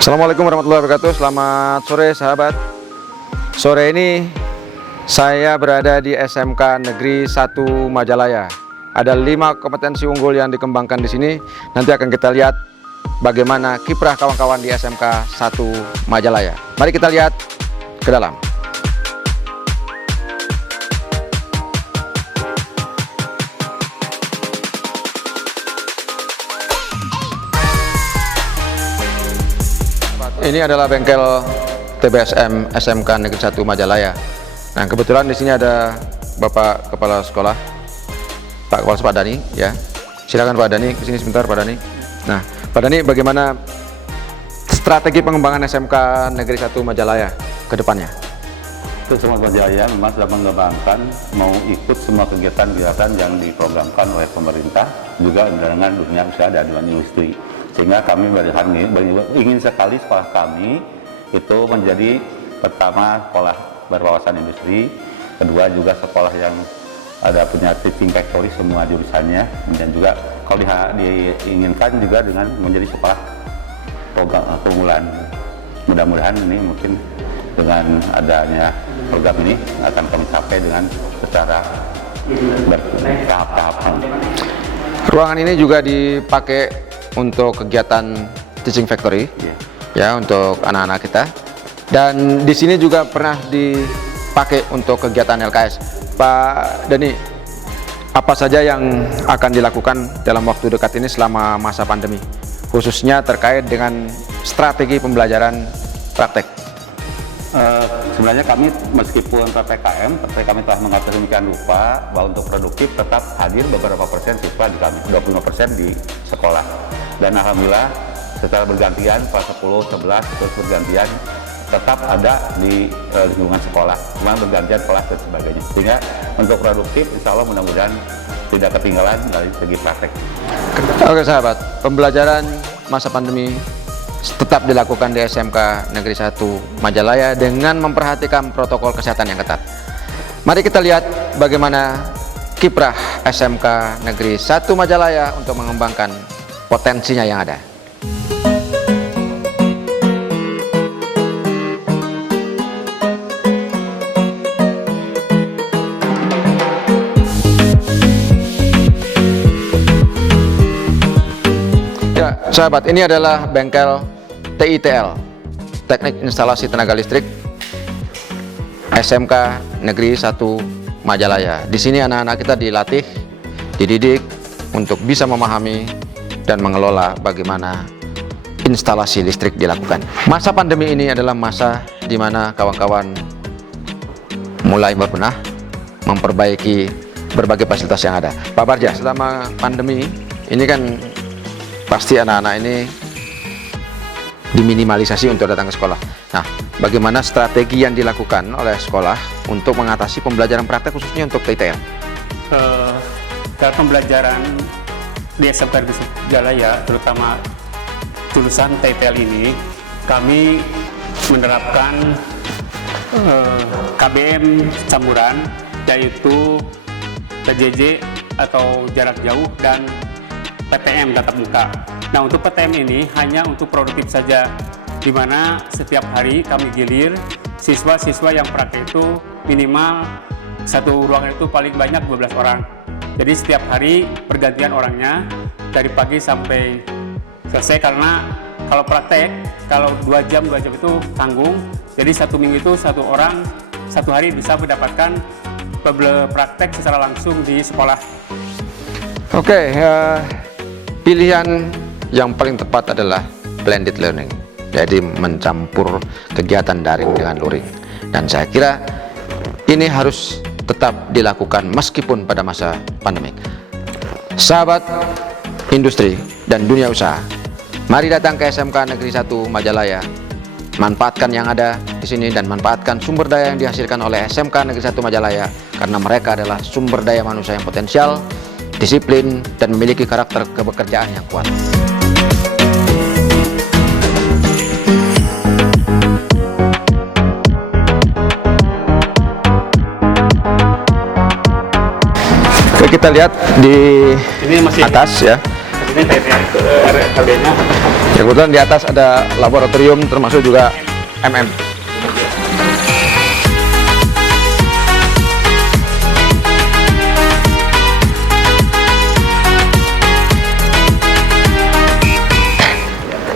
Assalamualaikum warahmatullahi wabarakatuh. Selamat sore sahabat. Sore ini saya berada di SMK Negeri 1 Majalaya. Ada 5 kompetensi unggul yang dikembangkan di sini. Nanti akan kita lihat bagaimana kiprah kawan-kawan di SMK 1 Majalaya. Mari kita lihat ke dalam. Ini adalah bengkel TBSM SMK Negeri 1 Majalaya. Nah, kebetulan di sini ada Bapak Kepala Sekolah, Pak Kepala Sekolah Dani, ya. Silakan Pak Dani, ke sini sebentar Pak Dani. Nah, Pak Dani, bagaimana strategi pengembangan SMK Negeri 1 Majalaya ke depannya? Untuk semua Majalaya memang sudah mengembangkan mau ikut semua kegiatan-kegiatan yang diprogramkan oleh pemerintah, juga dengan dunia usaha dan dunia industri. Sehingga kami ingin sekali sekolah kami itu menjadi pertama sekolah berwawasan industri, kedua juga sekolah yang ada punya teaching factory semua jurusannya, dan juga kalau diinginkan juga dengan menjadi sekolah program keunggulan. Mudah-mudahan ini mungkin dengan adanya program ini akan kami capai dengan secara bertahap-tahap. Ruangan ini juga dipakai untuk kegiatan teaching factory, ya, untuk anak-anak kita. Dan di sini juga pernah dipakai untuk kegiatan LKS. Pak Dani, apa saja yang akan dilakukan dalam waktu dekat ini selama masa pandemi, khususnya terkait dengan strategi pembelajaran praktek? Sebenarnya kami meskipun PPKM, tapi kami telah mengatur demikian rupa bahwa untuk produktif tetap hadir beberapa persen siswa di kami, 25% di sekolah. Dan alhamdulillah secara bergantian kelas 10, 11 terus bergantian tetap ada di lingkungan sekolah, cuma bergantian kelas dan sebagainya. Sehingga untuk produktif insya Allah mudah-mudahan tidak ketinggalan dari segi praktek. Oke sahabat, pembelajaran masa pandemi tetap dilakukan di SMK Negeri 1 Majalaya dengan memperhatikan protokol kesehatan yang ketat. Mari kita lihat bagaimana kiprah SMK Negeri 1 Majalaya untuk mengembangkan potensinya yang ada. Ya, sahabat, ini adalah bengkel TITL, Teknik Instalasi Tenaga Listrik SMK Negeri 1 Majalaya. Di sini anak-anak kita dilatih, dididik untuk bisa memahami dan mengelola bagaimana instalasi listrik dilakukan. Masa pandemi ini adalah masa di mana kawan-kawan mulai berbenah memperbaiki berbagai fasilitas yang ada. Pak Barja, selama pandemi ini kan pasti anak-anak ini diminimalisasi untuk datang ke sekolah. Nah, bagaimana strategi yang dilakukan oleh sekolah untuk mengatasi pembelajaran praktek khususnya untuk TITL? Dalam pembelajaran di SMK Negeri 1 Majalaya, terutama jurusan TITL ini, kami menerapkan KBM campuran, yaitu PJJ atau jarak jauh dan PTM tatap muka. Nah, untuk PTM ini hanya untuk produktif saja, di mana setiap hari kami gilir siswa-siswa yang praktek itu minimal satu ruangan itu paling banyak 12 orang. Jadi setiap hari pergantian orangnya dari pagi sampai selesai, karena kalau praktek, kalau 2 jam itu tanggung. Jadi satu minggu itu satu orang, satu hari bisa mendapatkan praktek secara langsung di sekolah. Oke, pilihan yang paling tepat adalah blended learning, jadi mencampur kegiatan daring dengan luring. Dan saya kira ini harus tetap dilakukan meskipun pada masa pandemik. Sahabat industri dan dunia usaha, mari datang ke SMK Negeri 1 Majalaya. Manfaatkan yang ada di sini dan manfaatkan sumber daya yang dihasilkan oleh SMK Negeri 1 Majalaya, karena mereka adalah sumber daya manusia yang potensial, disiplin, dan memiliki karakter kebekerjaan yang kuat. Oke, kita lihat di Ini masih atas ya. ini RKB-nya. Ya, kebetulan di atas ada laboratorium termasuk juga MM.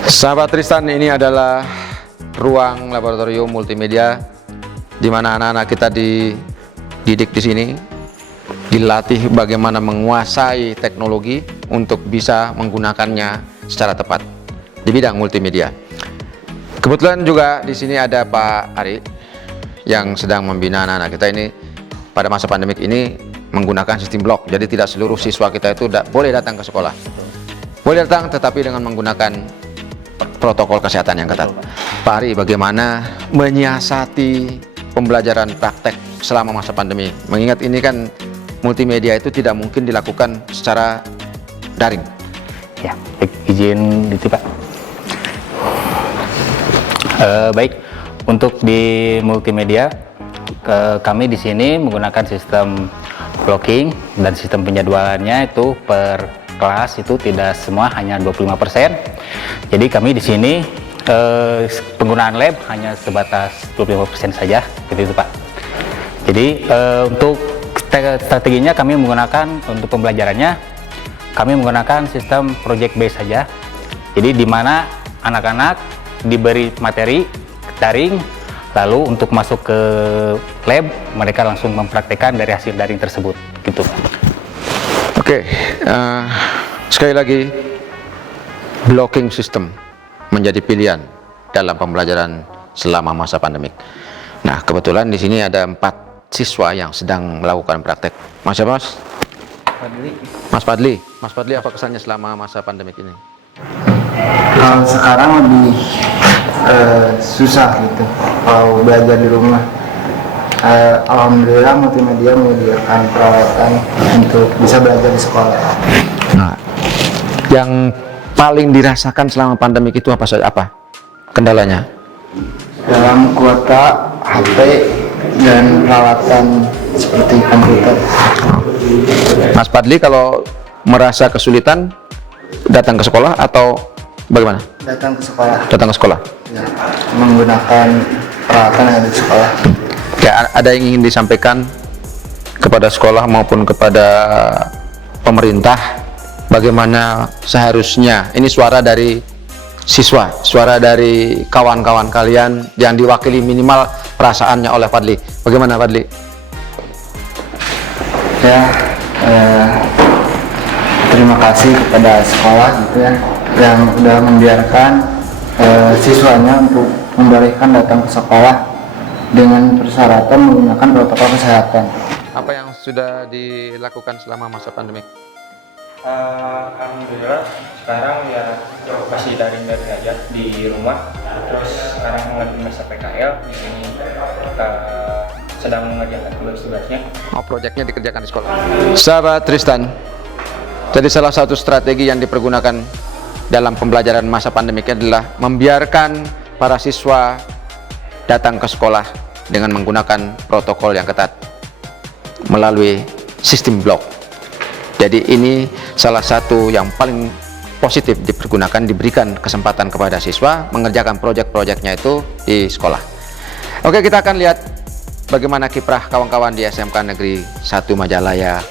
Sahabat Tristan, ini adalah ruang laboratorium multimedia di mana anak-anak kita dididik di sini, dilatih bagaimana menguasai teknologi untuk bisa menggunakannya secara tepat di bidang multimedia. Kebetulan juga di sini ada Pak Ari yang sedang membina anak-anak kita ini pada masa pandemik ini menggunakan sistem blok. Jadi tidak seluruh siswa kita itu boleh datang ke sekolah. Boleh datang tetapi dengan menggunakan protokol kesehatan yang ketat. Pak Ari, bagaimana menyiasati pembelajaran praktek selama masa pandemi? Mengingat ini kan multimedia itu tidak mungkin dilakukan secara daring. Ya, izin itu Pak. Baik, untuk di multimedia kami di sini menggunakan sistem blocking dan sistem penjadwalannya itu per kelas itu tidak semua, hanya 25%. Jadi kami di sini penggunaan lab hanya sebatas 25% saja, gitu Pak. Jadi untuk strateginya kami menggunakan untuk pembelajarannya kami menggunakan sistem project based saja. Jadi di mana anak-anak diberi materi daring, lalu untuk masuk ke lab mereka langsung mempraktekkan dari hasil daring tersebut, gitu. Oke, sekali lagi blocking system menjadi pilihan dalam pembelajaran selama masa pandemik. Nah, kebetulan di sini ada 4 siswa yang sedang melakukan praktek. Mas siapa, Mas? Mas Fadli. Mas Fadli, apa kesannya selama masa pandemik ini? Kalau sekarang lebih susah gitu kalau belajar di rumah. Alhamdulillah multimedia menyediakan peralatan untuk bisa belajar di sekolah. Nah, yang paling dirasakan selama pandemik itu apa saja? Apa kendalanya? Dalam kuota, HP, dan peralatan seperti komputer. Mas Fadli, kalau merasa kesulitan datang ke sekolah atau bagaimana? Datang ke sekolah. Datang ke sekolah. Ya, menggunakan peralatan yang ada di sekolah. Ya, ada yang ingin disampaikan kepada sekolah maupun kepada pemerintah bagaimana seharusnya, ini suara dari siswa, suara dari kawan-kawan kalian yang diwakili minimal perasaannya oleh Fadli. Bagaimana Fadli? Ya, terima kasih kepada sekolah gitu ya, yang sudah membiarkan siswanya untuk membolehkan datang ke sekolah dengan persyaratan menggunakan protokol kesehatan. Apa yang sudah dilakukan selama masa pandemik? Alhamdulillah sekarang ya masih daring aja di rumah. Terus sekarang lagi masa PKL di sini sedang mengerjakan tugas-tugasnya. Proyeknya dikerjakan di sekolah. Sahabat Tristan, jadi salah satu strategi yang dipergunakan dalam pembelajaran masa pandemik adalah membiarkan para siswa datang ke sekolah dengan menggunakan protokol yang ketat melalui sistem blok. Jadi ini salah satu yang paling positif dipergunakan, diberikan kesempatan kepada siswa mengerjakan proyek-proyeknya itu di sekolah. Oke, kita akan lihat bagaimana kiprah kawan-kawan di SMK Negeri 1 Majalaya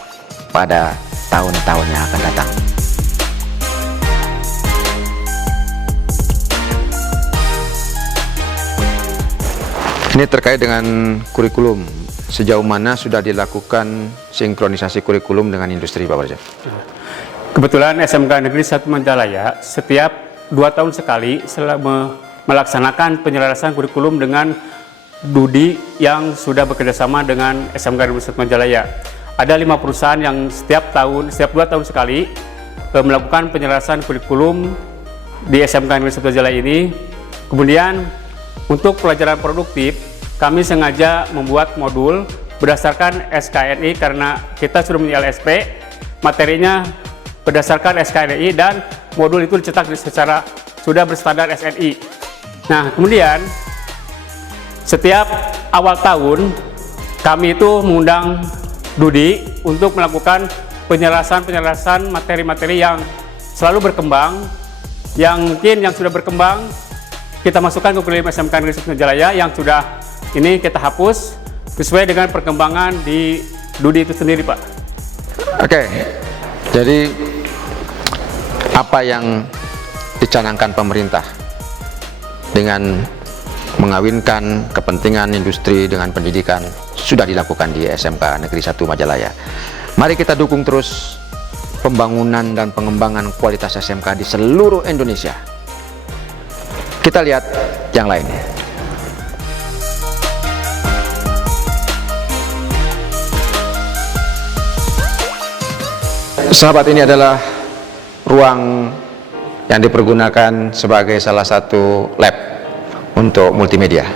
pada tahun-tahun yang akan datang. Ini terkait dengan kurikulum. Sejauh mana sudah dilakukan sinkronisasi kurikulum dengan industri, Pak Barja? Kebetulan SMK Negeri 1 Majalaya setiap 2 tahun sekali melaksanakan penyelarasan kurikulum dengan DUDI yang sudah bekerjasama dengan SMK Negeri 1 Majalaya. Ada 5 perusahaan yang setiap 2 tahun sekali melakukan penyelarasan kurikulum di SMK Negeri 1 Majalaya ini. Kemudian untuk pelajaran produktif, kami sengaja membuat modul berdasarkan SKNI karena kita sudah punya LSP, materinya berdasarkan SKNI dan modul itu dicetak secara sudah berstandar SNI. Nah, kemudian setiap awal tahun kami itu mengundang DUDI untuk melakukan penyelarasan materi-materi yang selalu berkembang. Yang mungkin yang sudah berkembang kita masukkan ke kurikulum SMK Negeri 1 Majalaya, yang sudah ini kita hapus sesuai dengan perkembangan di Dudi itu sendiri, Pak. Oke, jadi apa yang dicanangkan pemerintah dengan mengawinkan kepentingan industri dengan pendidikan sudah dilakukan di SMK Negeri 1 Majalaya. Mari kita dukung terus pembangunan dan pengembangan kualitas SMK di seluruh Indonesia. Kita lihat yang lainnya. Sahabat, ini adalah ruang yang dipergunakan sebagai salah satu lab untuk multimedia.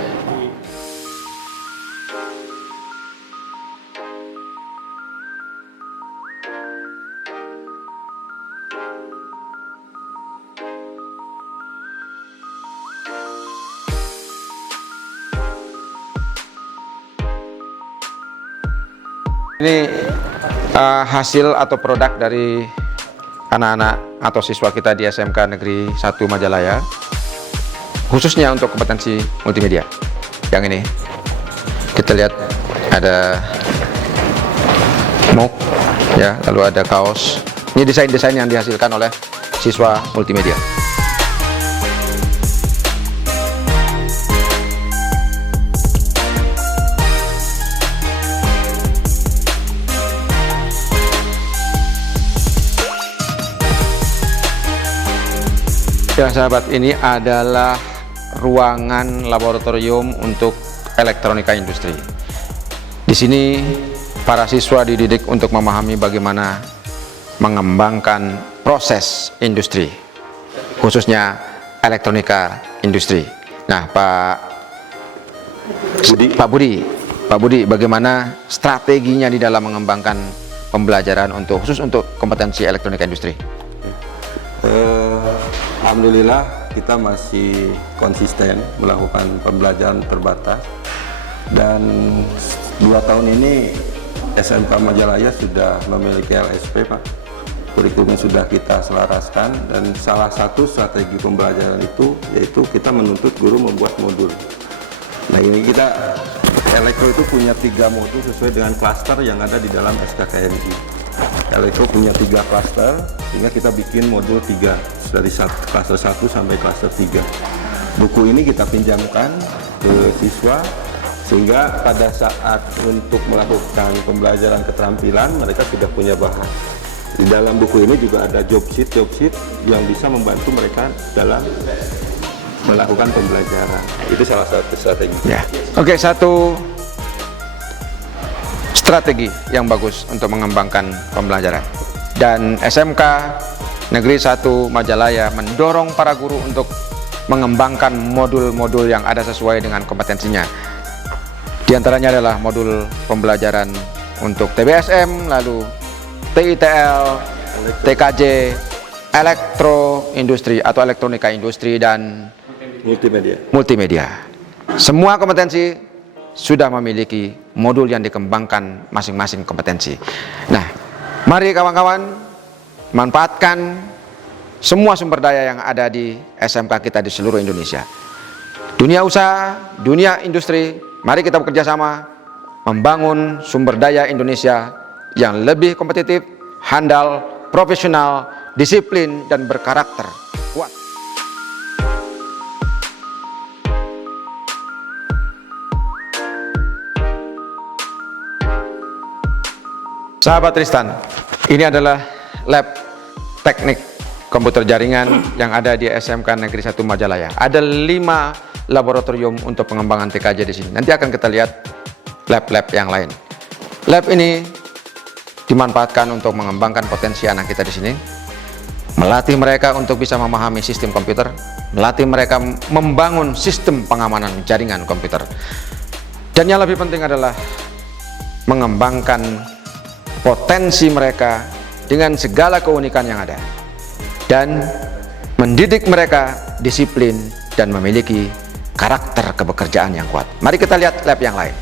Ini hasil atau produk dari anak-anak atau siswa kita di SMK Negeri 1 Majalaya, khususnya untuk kompetensi multimedia. Yang ini kita lihat ada mug, ya, lalu ada kaos. Ini desain-desain yang dihasilkan oleh siswa multimedia. Ya sahabat, ini adalah ruangan laboratorium untuk elektronika industri. Di sini para siswa dididik untuk memahami bagaimana mengembangkan proses industri, khususnya elektronika industri. Nah, Pak Budi, bagaimana strateginya di dalam mengembangkan pembelajaran khusus untuk kompetensi elektronika industri? Alhamdulillah kita masih konsisten melakukan pembelajaran terbatas, dan 2 tahun ini SMK Majalaya sudah memiliki LSP, Pak. Kurikulumnya sudah kita selaraskan, dan salah satu strategi pembelajaran itu yaitu kita menuntut guru membuat modul. Nah, ini kita elektro itu punya 3 modul sesuai dengan klaster yang ada di dalam SKKNI. Elektro punya 3 klaster, sehingga kita bikin modul 3 dari klaster 1 sampai klaster 3. Buku ini kita pinjamkan ke siswa, sehingga pada saat untuk melakukan pembelajaran keterampilan mereka sudah punya bahan. Di dalam buku ini juga ada job sheet yang bisa membantu mereka dalam melakukan pembelajaran. Itu salah satu strategi. Ya. Oke, satu strategi yang bagus untuk mengembangkan pembelajaran. Dan SMK Negeri 1 Majalaya mendorong para guru untuk mengembangkan modul-modul yang ada sesuai dengan kompetensinya. Di antaranya adalah modul pembelajaran untuk TBSM, lalu TITL, TKJ, elektro industri atau elektronika industri, dan multimedia. Semua kompetensi sudah memiliki modul yang dikembangkan masing-masing kompetensi. Nah, mari kawan-kawan manfaatkan semua sumber daya yang ada di SMK kita di seluruh Indonesia. Dunia usaha, dunia industri, mari kita bekerja sama membangun sumber daya Indonesia yang lebih kompetitif, handal, profesional, disiplin, dan berkarakter kuat. Sahabat Tristan, ini adalah lab teknik komputer jaringan yang ada di SMK Negeri 1 Majalaya. Ada 5 laboratorium untuk pengembangan TKJ di sini. Nanti akan kita lihat lab-lab yang lain. Lab ini dimanfaatkan untuk mengembangkan potensi anak kita di sini, melatih mereka untuk bisa memahami sistem komputer, melatih mereka membangun sistem pengamanan jaringan komputer. Dan yang lebih penting adalah mengembangkan potensi mereka dengan segala keunikan yang ada, dan mendidik mereka disiplin dan memiliki karakter kebekerjaan yang kuat. Mari kita lihat lab yang lain.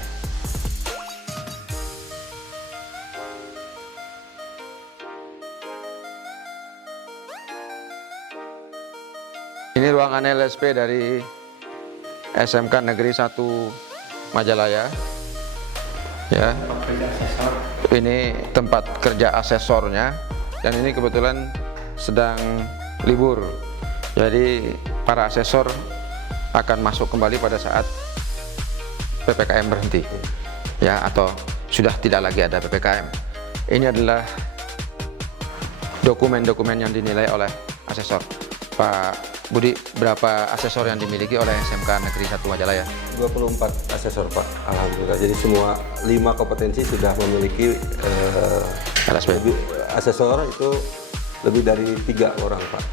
Ini ruangan LSP dari SMK Negeri 1 Majalaya. Ya. Ini tempat kerja asesornya, dan ini kebetulan sedang libur. Jadi para asesor akan masuk kembali pada saat PPKM berhenti. Ya, atau sudah tidak lagi ada PPKM. Ini adalah dokumen-dokumen yang dinilai oleh asesor. Pak Budi, berapa asesor yang dimiliki oleh SMK Negeri 1 Majalaya? 24 asesor Pak, alhamdulillah. Jadi semua 5 kompetensi sudah memiliki LSP. asesor itu lebih dari 3 orang Pak.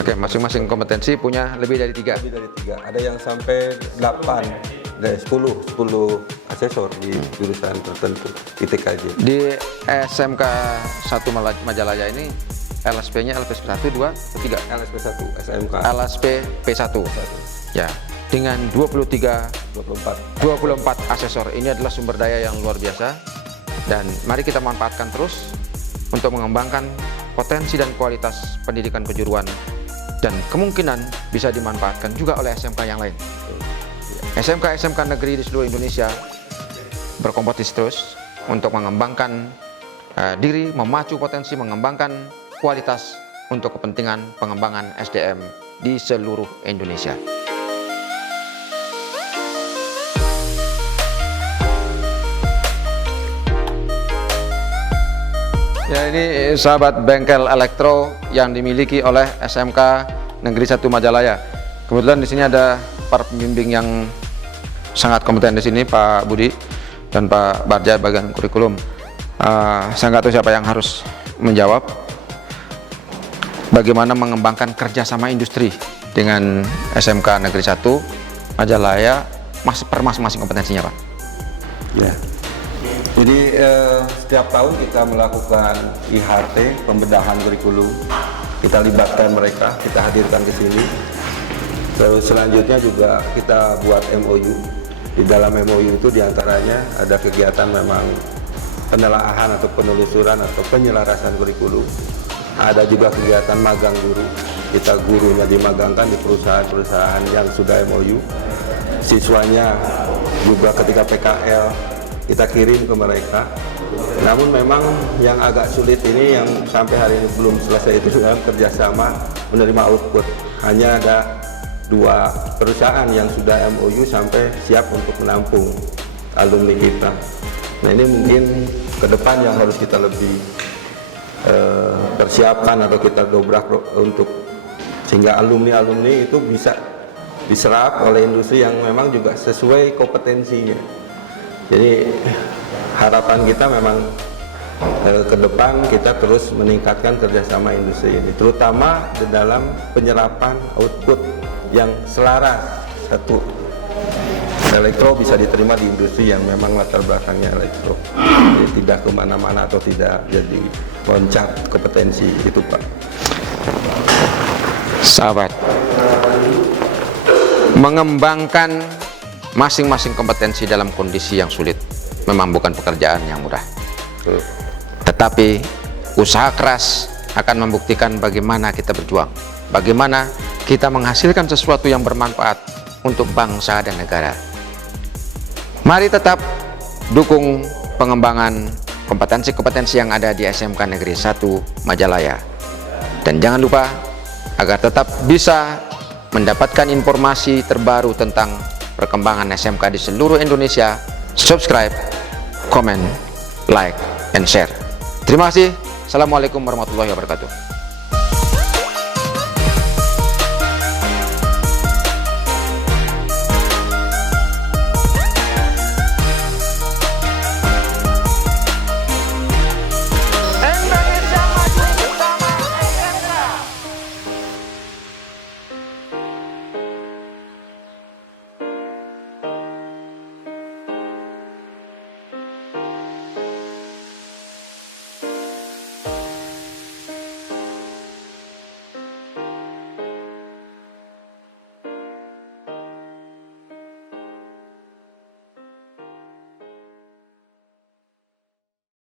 Oke, masing-masing kompetensi punya lebih dari 3. Lebih dari 3. Ada yang sampai 8, dari 10 asesor di jurusan tertentu ITKJ. Di SMK 1 Majalaya ini LSP-nya LSP 1, 2, 3? LSP 1, SMK. LSP P1. Ya, dengan 24 asesor. Ini adalah sumber daya yang luar biasa, dan mari kita manfaatkan terus untuk mengembangkan potensi dan kualitas pendidikan kejuruan, dan kemungkinan bisa dimanfaatkan juga oleh SMK yang lain. SMK-SMK negeri di seluruh Indonesia berkompetisi terus untuk mengembangkan diri, memacu potensi, mengembangkan kualitas untuk kepentingan pengembangan SDM di seluruh Indonesia. Ya, ini sahabat bengkel elektro yang dimiliki oleh SMK Negeri 1 Majalaya. Kebetulan di sini ada para pembimbing yang sangat kompeten di sini, Pak Budi dan Pak Barja bagian kurikulum. Saya nggak tahu siapa yang harus menjawab. Bagaimana mengembangkan kerjasama industri dengan SMK Negeri 1 Majalaya, per masing-masing kompetensinya, Pak? Ya. Jadi setiap tahun kita melakukan IHT, pembedahan kurikulum. Kita libatkan mereka, kita hadirkan ke sini. Terus selanjutnya juga kita buat MOU. Di dalam MOU itu diantaranya ada kegiatan memang penelaahan atau penelusuran atau penyelarasan kurikulum. Ada juga kegiatan magang guru. Kita gurunya dimagangkan di perusahaan-perusahaan yang sudah MOU. Siswanya juga ketika PKL kita kirim ke mereka. Namun memang yang agak sulit ini yang sampai hari ini belum selesai itu dalam kerjasama menerima output. Hanya ada 2 perusahaan yang sudah MOU sampai siap untuk menampung alumni kita. Nah, ini mungkin ke depan yang harus kita lebih persiapkan atau kita dobrak untuk sehingga alumni-alumni itu bisa diserap oleh industri yang memang juga sesuai kompetensinya. Jadi harapan kita memang ke depan kita terus meningkatkan kerjasama industri ini, terutama di dalam penyerapan output yang selaras. Satu, elektro bisa diterima di industri yang memang latar belakangnya elektro, jadi tidak kemana-mana atau tidak jadi loncat kompetensi itu, Pak. Sahabat, mengembangkan masing-masing kompetensi dalam kondisi yang sulit memang bukan pekerjaan yang mudah. Tetapi usaha keras akan membuktikan bagaimana kita berjuang, bagaimana kita menghasilkan sesuatu yang bermanfaat untuk bangsa dan negara. Mari tetap dukung pengembangan kompetensi-kompetensi yang ada di SMK Negeri 1 Majalaya. Dan jangan lupa agar tetap bisa mendapatkan informasi terbaru tentang perkembangan SMK di seluruh Indonesia, subscribe, komen, like, and share. Terima kasih. Assalamualaikum warahmatullahi wabarakatuh.